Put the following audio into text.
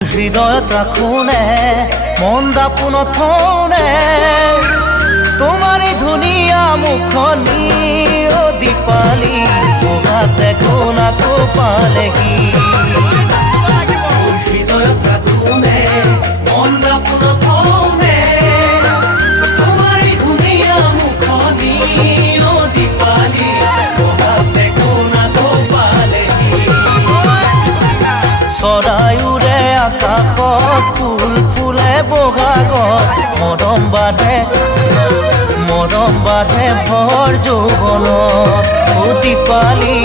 হৃদয়ত ৰাখোনে মন দাপোন থৌনে তোমাৰে ধুনীয়া মুখনি অ দীপালি বগাতে কোনাকো পালেহি হৃদয়ত ৰাখোনে মন দাপোন থৌনে তোমাৰে ধুনীয়া মুখনি অ দীপালি বগাতে কোনাকো পালেহি চৰাইউৰে আকাশত ফুল ফুলে বগাগত মৰম বাঢ়ে ভৰ যৌৱনত অ দীপালি